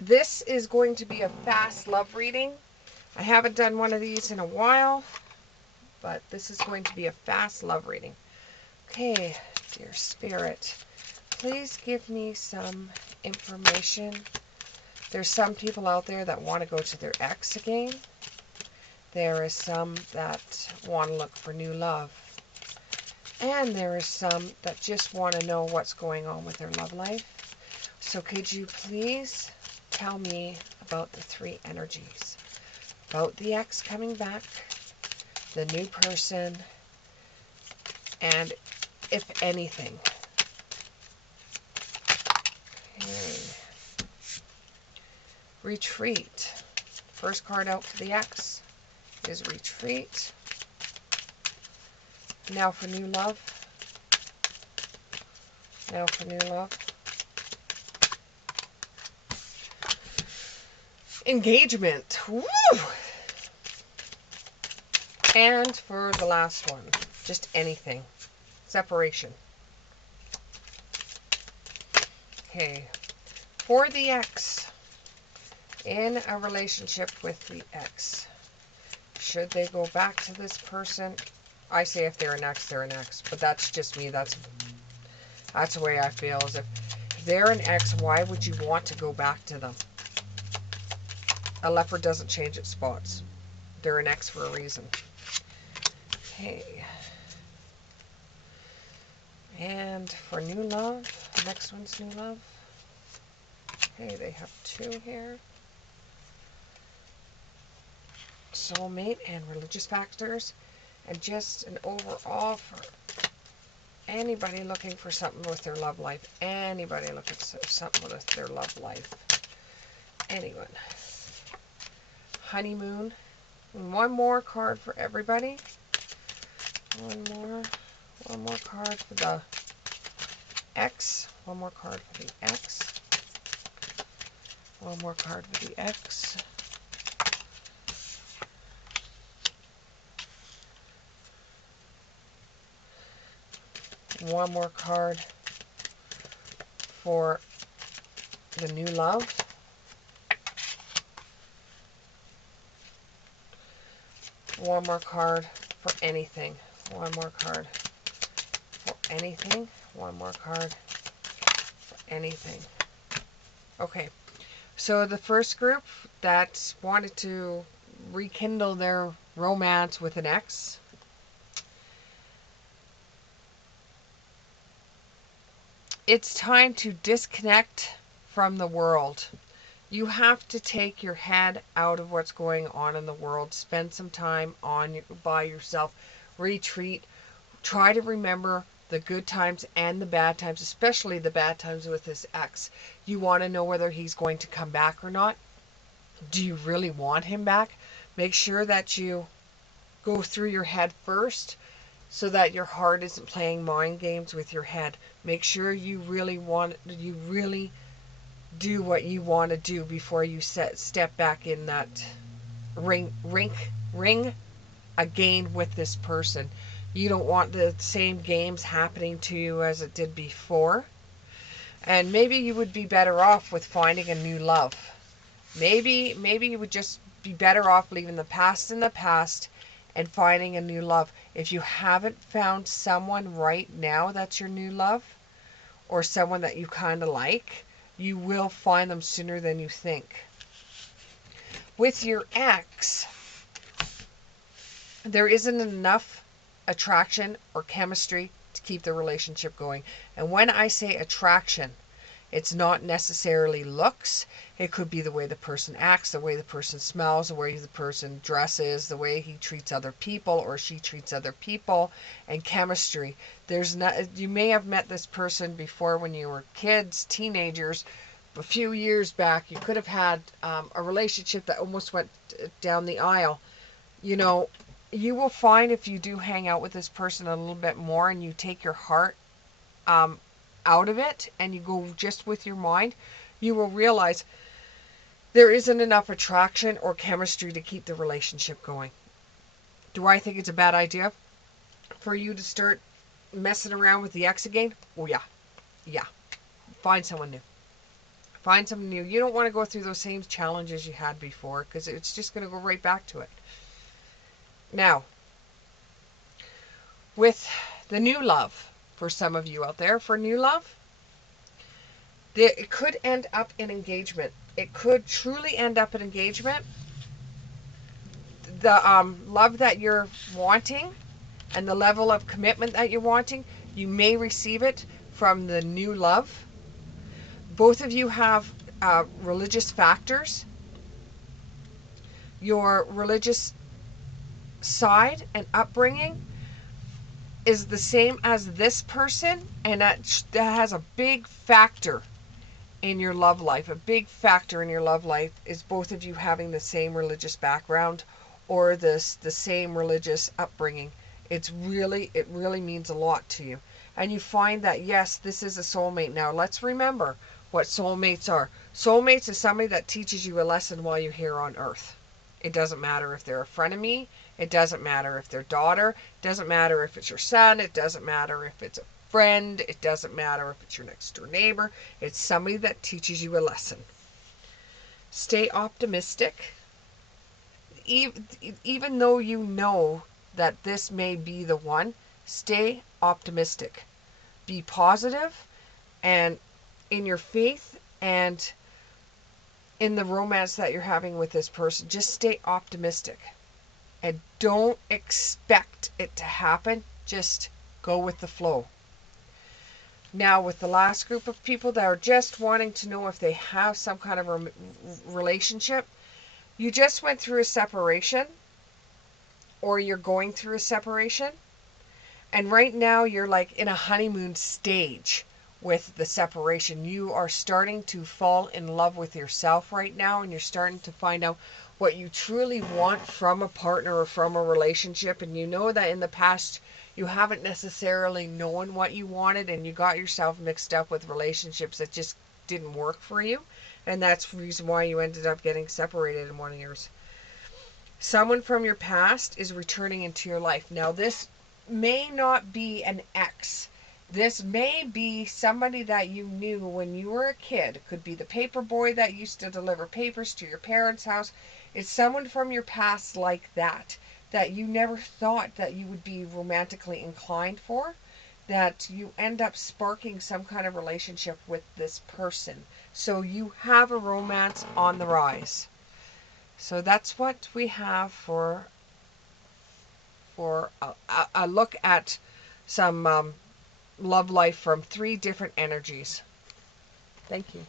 This is going to be a fast love reading. I haven't done one of these in a while, but this is going to be a fast love reading. Okay, dear Spirit, please give me some information. There's some people out there that want to go to their ex again. There is some that want to look for new love. And there is some that just want to know what's going on with their love life. So could you please tell me about the three energies? About the ex coming back, the new person, and if anything. Okay. Retreat. First card out for the ex is retreat. Now for new love. Now for new love. Engagement. Woo! And for the last one, just anything. Separation. Okay. For the ex, in a relationship with the ex, should they go back to this person? I say if they're an ex, they're an ex. But that's just me. That's the way I feel. Is if they're an ex, why would you want to go back to them? A leopard doesn't change its spots. They're an ex for a reason. Okay. And for new love, the next one's new love. Okay, they have two here. Soulmate and religious factors. And just an overall for anybody looking for something with their love life. Anybody looking for something with their love life. Anyone. Honeymoon. And one more card for everybody. One more card for the X. One more card for the X. One more card for the X. One more card for the new love. One more card for anything. One more card for anything. One more card for anything. Okay, so the first group that wanted to rekindle their romance with an ex, it's time to disconnect from the world. You have to take your head out of what's going on in the world. Spend some time by yourself. Retreat. Try to remember the good times and the bad times, especially the bad times with this ex. You want to know whether he's going to come back or not. Do you really want him back? Make sure that you go through your head first so that your heart isn't playing mind games with your head. Make sure you really do what you want to do before you step back in that ring again with this person. You don't want the same games happening to you as it did before. And maybe you would be better off with finding a new love. Maybe you would just be better off leaving the past in the past and finding a new love. If you haven't found someone right now that's your new love, or someone that you kind of like, you will find them sooner than you think. With your ex, there isn't enough attraction or chemistry to keep the relationship going. And when I say attraction, it's not necessarily looks. It could be the way the person acts, the way the person smells, the way the person dresses, the way he treats other people or she treats other people, and chemistry. You may have met this person before when you were kids, teenagers, a few years back. You could have had a relationship that almost went down the aisle. You know, you will find if you do hang out with this person a little bit more and you take your heart out of it and you go just with your mind, you will realize there isn't enough attraction or chemistry to keep the relationship going. Do I think it's a bad idea for you to start messing around with the ex again? Oh yeah. Find someone new. Find something new. You don't want to go through those same challenges you had before, because it's just going to go right back to it. Now, with the new love, for some of you out there, for new love, it could end up in engagement. It could truly end up in engagement. The love that you're wanting and the level of commitment that you're wanting, you may receive it from the new love. Both of you have religious factors. Your religious side and upbringing is the same as this person, and that has a big factor in your love life. A big factor in your love life is both of you having the same religious background or the same religious upbringing. It really means a lot to you. And you find that, yes, this is a soulmate. Now, let's remember what soulmates are. Soulmates is somebody that teaches you a lesson while you're here on earth. It doesn't matter if they're a frenemy. It doesn't matter if they're daughter. It doesn't matter if it's your son. It doesn't matter if it's a friend. It doesn't matter if it's your next door neighbor. It's somebody that teaches you a lesson. Stay optimistic. Even though you know that this may be the one, stay optimistic. Be positive and in your faith and in the romance that you're having with this person. Just stay optimistic and don't expect it to happen. Just go with the flow. Now, with the last group of people that are just wanting to know if they have some kind of relationship, you just went through a separation or you're going through a separation, and right now you're like in a honeymoon stage with the separation. You are starting to fall in love with yourself right now, and you're starting to find out what you truly want from a partner or from a relationship. And you know that in the past you haven't necessarily known what you wanted, and you got yourself mixed up with relationships that just didn't work for you, and that's the reason why you ended up getting separated in one of yours. Someone from your past is returning into your life. Now, this may not be an ex. This may be somebody that you knew when you were a kid. It could be the paper boy that used to deliver papers to your parents' house. It's someone from your past like that you never thought that you would be romantically inclined for, that you end up sparking some kind of relationship with this person. So you have a romance on the rise. So that's what we have for a look at some love life from 3 different energies. Thank you.